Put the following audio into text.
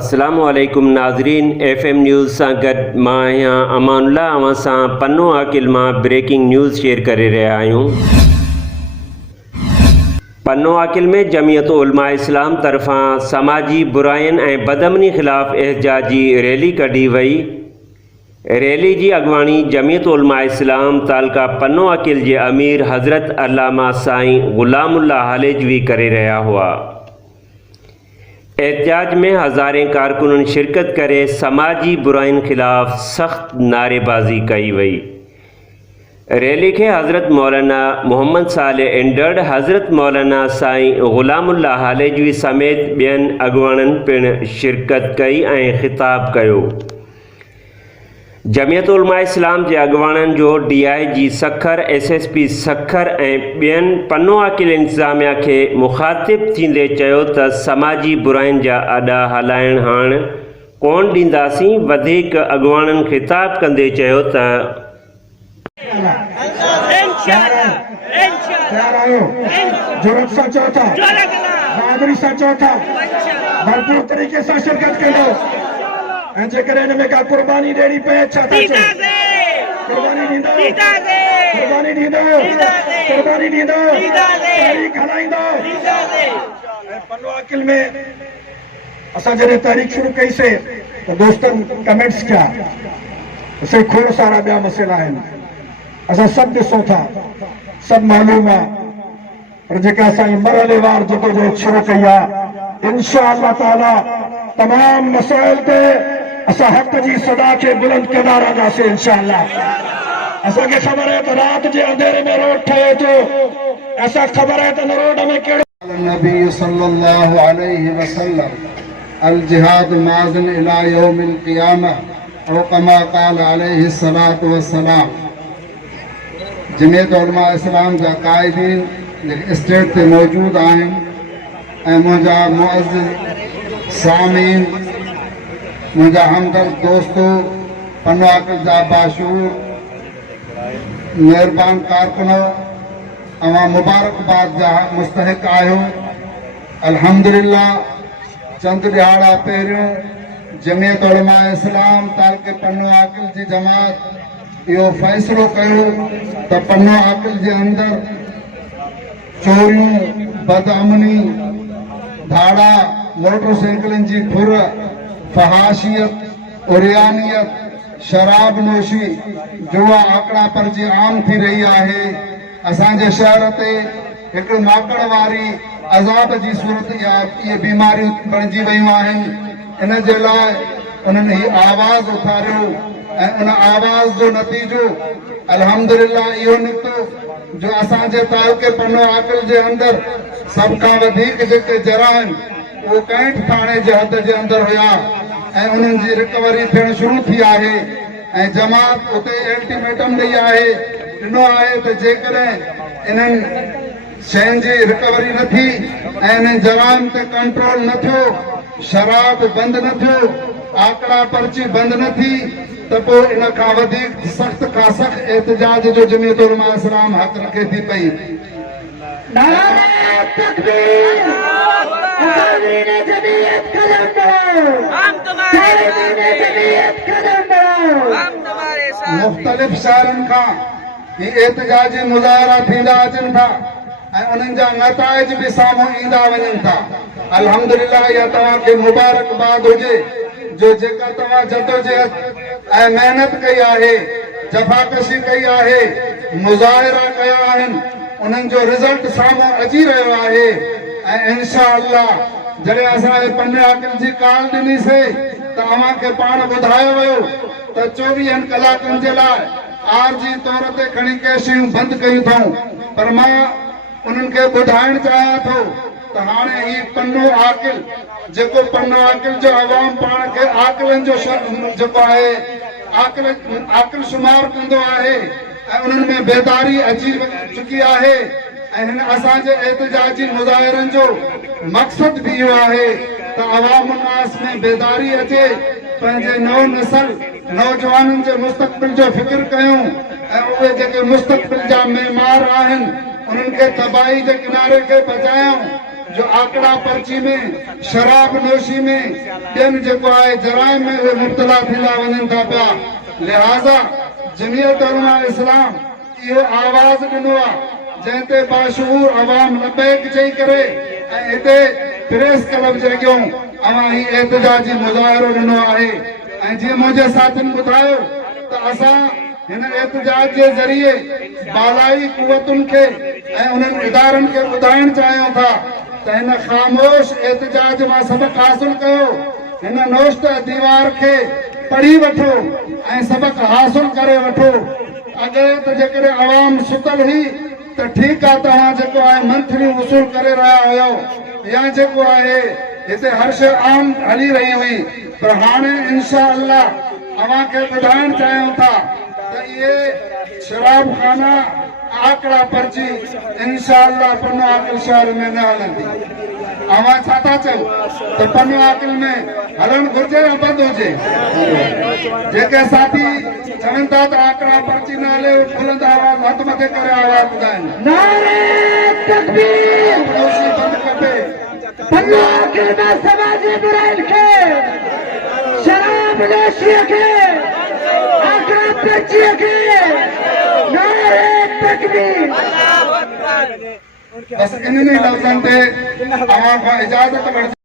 अस्सलामु अलैकुम नाज़रीन, FM न्यूज़ सां गॾु मां आहियां अमानुल्लाह। अवां सां पन्नो आकिल मां ब्रेकिंग न्यूज़ शेयर करे रहिया आहियूं। पन्नो आकिल में जमियत उलमा इस्लाम तरफ़ां समाजी बुराइयुनि ऐं बदअमनी ख़िलाफ़ एहजाजी रैली कढी वई। रैली जी अॻवानी जमियत उलमा इस्लाम तालका पन्नो आकिल जे अमीर हज़रत अल्लामा साईं ग़ुलामुल्लाह हालेजवी करे रहिया हुआ। एहतजाज में हज़ारें कारकुननि शिरकत करे समाजी बुराइयुनि ख़िलाफ़ सख़्त नारेबाज़ी कई वई। रैली के हज़रत मौलाना मोहम्मद सालेह इंडड़, हज़रत मौलाना साईं ग़ुलामुल्लाह हालेजवी समेत ॿियनि अॻुवाननि पिणु शिरकत कई ऐं ख़िताब कयो। जमियत उलमा इस्लाम जे अॻुवाननि जो DIG सखर, SSP सखर ऐं ॿियनि पन्नो आकिल इंतिज़ामिया खे मुख़ातिब थींदे चयो त समाजी बुराइयुनि जा आॾा हलाइण हाणे कोन ॾींदासीं। वधीक अॻुवाननि ख़िताब कंदे चयो त भरपूर तरीके से शिरकत करो। जेकॾहिं में का कुर्बानी ॾियणी पए, छा था चओ? कुर्बानी ॾींदो, कुर्बानी ॾींदो, कुर्बानी ॾींदो, तारीख़ हलाईंदो। पन्नो आकिल में असां जॾहिं तारीख़ शुरू कईसीं त दोस्तनि कमेंट्स कया, उसे खोड़ सारा ॿिया मसइला आहिनि, असां सभु ॾिसूं था, सभु मालूम आहे, पर जेका असांजी मरहलेवार जदोजहद शुरू कई आहे, इंशाअल्लाह ताला तमाम मसाइल ते असां हक़ जी सदा खे बुलंद कंदा रहंदासीं इंशाअल्लाह। असांखे ख़बर आहे त राति जे अंधेरे में रोड ठहे थो, असां ख़बर आहे त न रोड में कहिड़ो नबी सल्लल्लाहु अलैहि वसल्लम अल जिहाद माज़िन इला यौमिल क़ियामा औ कमा क़ाल अलैहि सलातु वस्सलाम। जमियत उलमा इस्लाम जा काइदीन स्टेज ते मौजूद आहिनि ऐं मुंहिंजा मुअज़्ज़िज़ सामीन, मुंहिंजा हमदर्द दोस्तो, पन्नो आकिल जा बाशूर महिरबान कारकुन, अवां मुबारकबाद जा मुस्तहिक आहियो। अल्हम्दुलिल्लाह, चंद ॾिहाड़ा पहिरियों जमियत उलमा इस्लाम तालके पन्नो आकिल जी जमात इहो फ़ैसिलो कयो त पन्नो आकिल जे अंदरि चोरियूं, बदअमनी, धाड़ा, मोटरसाइकिलनि जी खुर, फहाशियत, उरियानियत, शराब नोशी, जुआ आकड़ा पर जी आम थी रही आहे। असांजे शहर ते हिकु माकड़ वारी अज़ाब जी सूरत इहे बीमारियूं बणिजी वयूं आहिनि। इन जे लाइ उन्हनि ही आवाज़ उथारियो ऐं उन आवाज़ जो नतीजो अल्हम्दुलिल्लाह इहो निकितो जो असांजे तालके पन्नो आकिल जे अंदरि सभ खां वधीक जेके जराइम उहो कैंट थाणे जे हद जे अंदरि हुया ऐं उन्हनि जी रिकवरी थियण शुरू थी आहे ऐं जमात उते अल्टीमेटम ॾेई आहे, ॾिनो आहे त जेकॾहिं इन्हनि शयुनि जी रिकवरी न थी ऐं इन्हनि जराइम ते कंट्रोल न थियो, शराब बंदि न थियो, आकड़ा पर्ची बंदि न थी, त पोइ इन खां वधीक सख़्त खां सख़्त एहतजाज जो जमियत उलमा इस्लाम हक़ रखे थी पई। नारे तकबीर, मुक़र्रीन जमियत कदम बढ़ाओ, हम तुम्हारे साथ, जमियत कदम बढ़ाओ। हम तुम्हारे साथ। मुख़्तलिफ़ शहरनि खां ही एहतजाजी मुज़ाहिरा थींदा अचनि था ऐं उन्हनि जा नताइज बि साम्हूं ईंदा वञनि था। अल्हम्दुलिल्लाह, इहा तव्हांखे मुबारकबाद हुजे जो जेका तव्हां जदोजहद ऐं महिनत कई आहे, जफ़ाकशी कई आहे, मुज़ाहिरा कया आहिनि, उन्हनि जो रिज़ल्ट साम्हूं अची रहियो आहे ऐं इंशाअल्लाह जॾहिं असांजे पन्ने आकिल जी काल ॾिनीसीं त अव्हांखे पाण ॿुधायो वियो त 24 कलाकनि जे लाइ आरजी तौर ते खणी के शयूं बंदि कयूं अथऊं, पर मां उन्हनि खे ॿुधाइण चाहियां थो त हाणे ही पन्नो आकिल जेको पन्नो आकिल जो अवाम पाण खे आकिलनि जो जेको आहे आकिल शुमार कंदो आहे ऐं उन्हनि में बेदारी अची चुकी आहे ऐं हिन असांजे एहतजाजी मुज़ाहिरनि जो मक़सद बि इहो आहे त अवाम नास में बेदारी अचे, पंहिंजे नओ नस्ल नौजवाननि जे मुस्तक़बिल जो फ़िक्र कयूं ऐं उहे जेके मुस्तक़बिल जा मेमार आहिनि उन्हनि खे तबाही जे किनारे खे बचायूं। जो आंकड़ा पर्ची में शराब नोशी में ॿियनि जेको आहे जराइम में उहे मुब्तला थींदा वञनि था पिया। लिहाज़ा जमीयत उलमा इस्लाम इहो आवाज़ ॾिनो आहे जंहिं ते बाशूर अवाम लबैक चई करे ऐं हिते प्रेस क्लब जे अॻियां अवां ही एहतजाजी मुज़ाहिरो ॾिनो आहे। ऐं जीअं मुंहिंजे साथियुनि ॿुधायो त असां हिन एहतजाज जे ज़रिए बालाई कुवतुनि खे ऐं उन्हनि इदारनि खे ॿुधाइण चाहियूं था त हिन ख़ामोश एहतजाज मां सबक़ हासिल कयो, हिन नोश्त दीवार खे पढ़ी वठो ऐं सबक़ हासिल करे वठो। अॻे त जेकॾहिं अवाम सुतल हुई त ठीकु आहे, तव्हां जेको आहे मंथलियूं वसूल करे रहिया हुयो या जेको आहे हिते हर शइ आम हली रही हुई, पर हाणे इंशा अल्लाह अवां खे ॿुधाइण चाहियूं था त इहे शराब खाना आंकड़ा पर्ची इंशा अल्लाह पन्नो आकिल शहर में न हलंदी। अवां छा था चओ त पन्नो आकिल में हलणु घुर्जे या बंदि हुजे? जेके साथी चवनि था त आंकड़ा पर्ची न हले बुलंद आवाज़ हथ मथे करे आवाज़ ॿुधाइनि। नारे तकबीर। बंदि खपे। पन्नो आकिल में समाजी बुराइल खे, शराब नोशीअ खे, आंकड़ा पर्चीअ खे नारे तकबीर। बस इन्हनि लफ़्ज़नि ते अवां खां इजाज़त वठिजो।